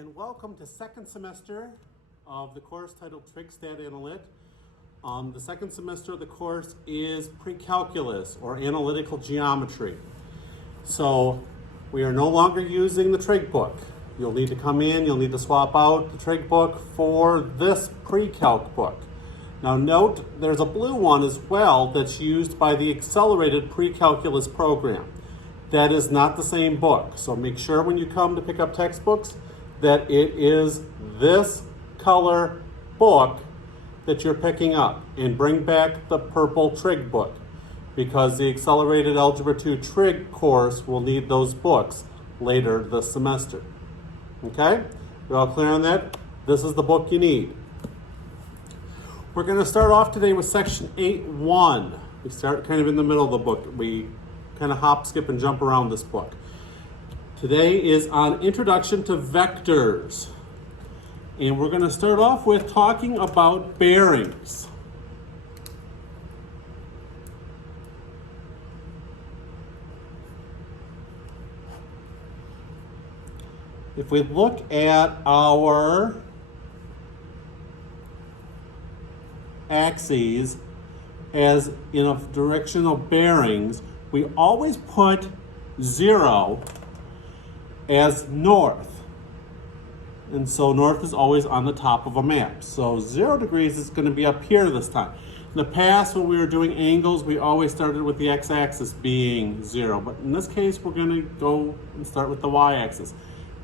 and welcome to second semester of the course titled Trig Stat Analyt. The second semester of the course is pre-calculus or analytical geometry. So we are no longer using the trig book. You'll need to come in, you'll need to swap out the trig book for this pre-calc book. Now note there's a blue one as well that's used by the accelerated pre-calculus program. That is not the same book. So make sure when you come to pick up textbooks that it is this color book that you're picking up, and bring back the purple trig book because the Accelerated Algebra 2 Trig course will need those books later this semester. Okay? We're all clear on that? This is the book you need. We're going to start off today with section 8.1. We start kind of in the middle of the book. We kind of hop, skip, and jump around this book. Today is on Introduction to Vectors. And we're going to start off with talking about bearings. If we look at our axes as in a directional bearings, we always put 0 as north. And so north is always on the top of a map. So 0 degrees is going to be up here this time. In the past, when we were doing angles, we always started with the x-axis being 0. But in this case, we're going to go and start with the y-axis.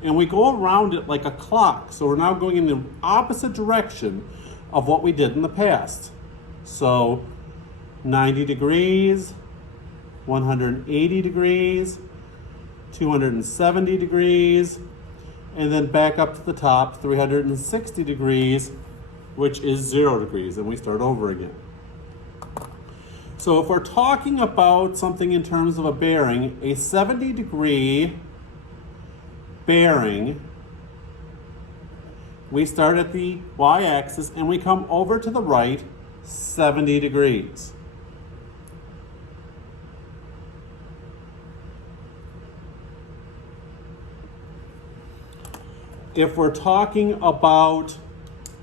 And we go around it like a clock. So we're now going in the opposite direction of what we did in the past. So 90 degrees, 180 degrees, 270 degrees, and then back up to the top, 360 degrees, which is 0 degrees, and we start over again. So if we're talking about something in terms of a bearing, a 70-degree bearing, we start at the y-axis and we come over to the right 70 degrees. If we're talking about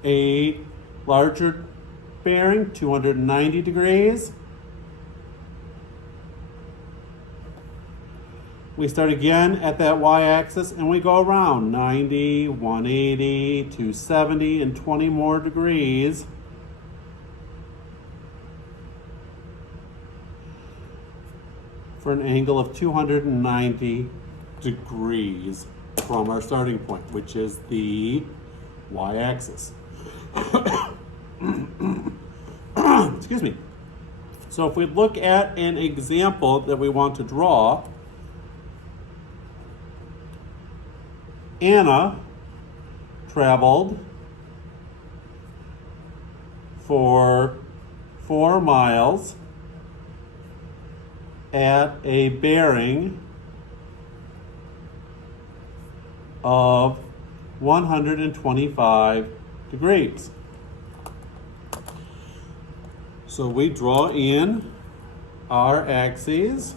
a larger bearing, 290 degrees, we start again at that y-axis and we go around 90, 180, 270, and 20 more degrees. For an angle of 290 degrees from our starting point, which is the y-axis. Excuse me. So if we look at an example that we want to draw, Anna traveled for 4 miles at a bearing of 125 degrees. So we draw in our axes,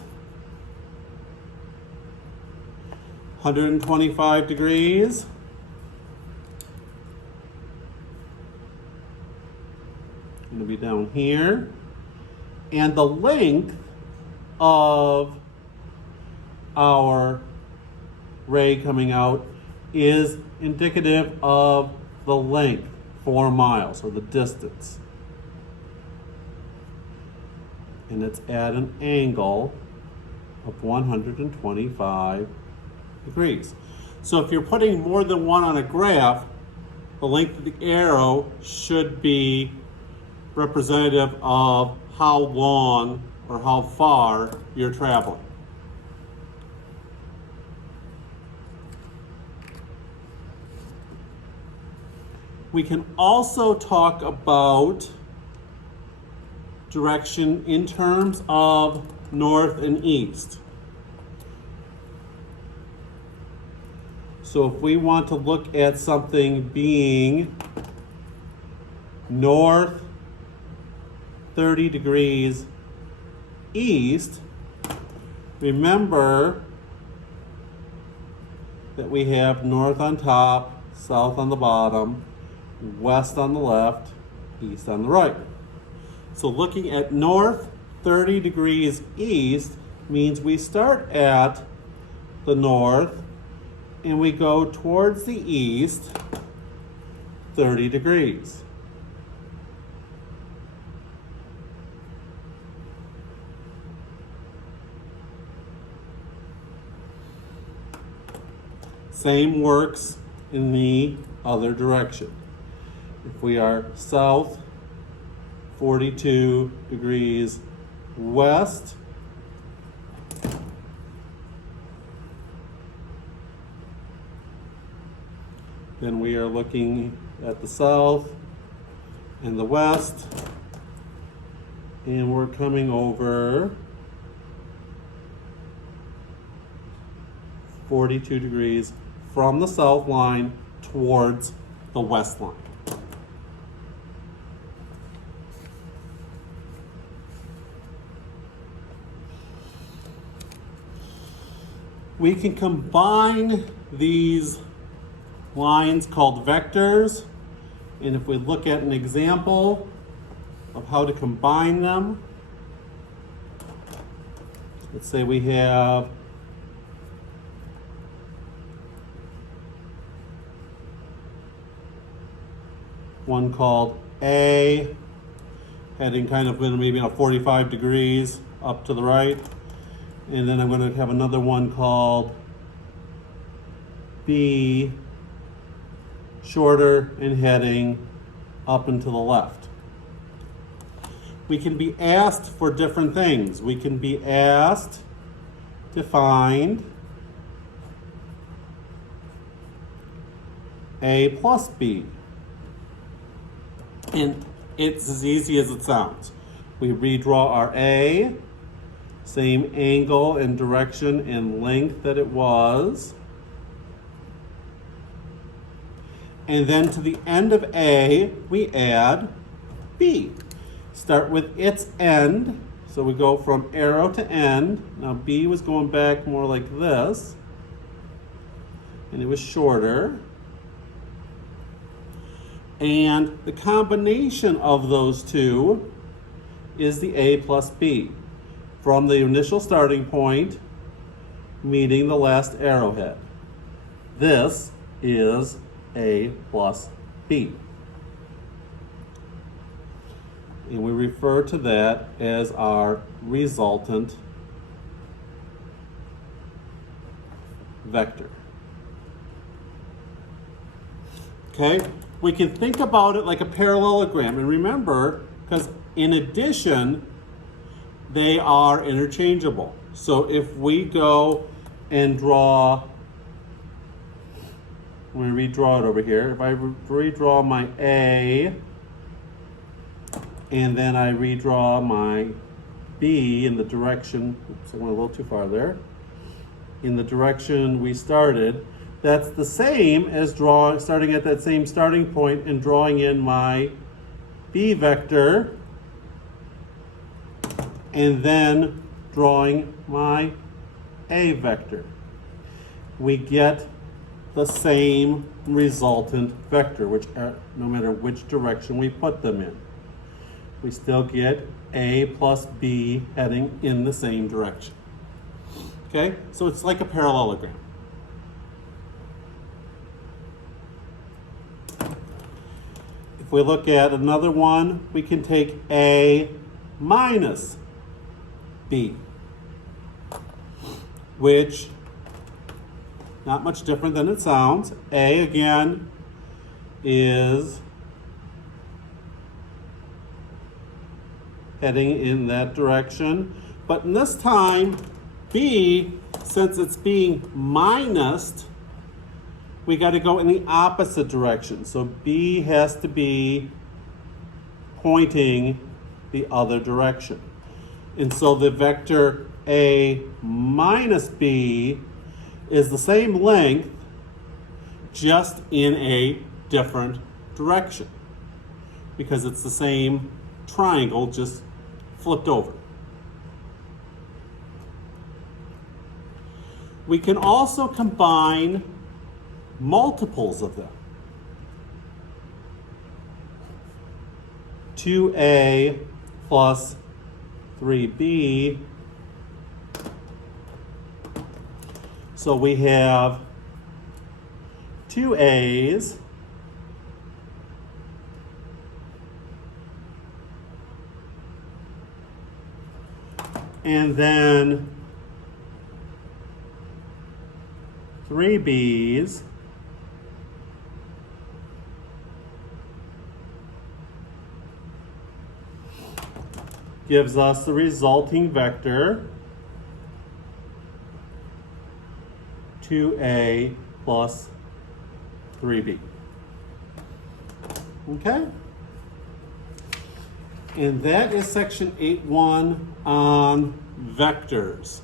125 degrees, going to be down here, and the length of our ray coming out is indicative of the length, 4 miles, or the distance. And it's at an angle of 125 degrees. So if you're putting more than one on a graph, the length of the arrow should be representative of how long or how far you're traveling. We can also talk about direction in terms of north and east. So if we want to look at something being north 30 degrees east, remember that we have north on top, south on the bottom, west on the left, east on the right. So looking at north, 30 degrees east means we start at the north and we go towards the east 30 degrees. Same works in the other direction. If we are south 42 degrees west, then we are looking at the south and the west, and we're coming over 42 degrees from the south line towards the west line. We can combine these lines called vectors, and if we look at an example of how to combine them, let's say we have one called A, heading kind of maybe 45 degrees up to the right. And then I'm going to have another one called B, shorter and heading up and to the left. We can be asked for different things. We can be asked to find A plus B. And it's as easy as it sounds. We redraw our A, same angle and direction and length that it was. And then to the end of A, we add B. Start with its end. So we go from arrow to end. Now B was going back more like this, and it was shorter. And the combination of those two is the A plus B, from the initial starting point meeting the last arrowhead. This is A plus B. And we refer to that as our resultant vector. Okay? We can think about it like a parallelogram. And remember, because in addition, they are interchangeable. So if we go and draw, I'm going to redraw it over here. If I redraw my A, and then I redraw my B in the direction, oops, I went a little too far there, in the direction we started, that's the same as starting at that same starting point and drawing in my B vector and then drawing my A vector. We get the same resultant vector, no matter which direction we put them in. We still get A plus B heading in the same direction. Okay, so it's like a parallelogram. If we look at another one, we can take A minus B, which not much different than it sounds. A again is heading in that direction, but in this time, B, since it's being minused, we got to go in the opposite direction. So B has to be pointing the other direction. And so the vector A minus B is the same length, just in a different direction, because it's the same triangle, just flipped over. We can also combine multiples of them. 2A plus 3B. So we have 2 A's and then 3 B's gives us the resulting vector 2A plus 3B. Okay? And that is section 8.1 on vectors.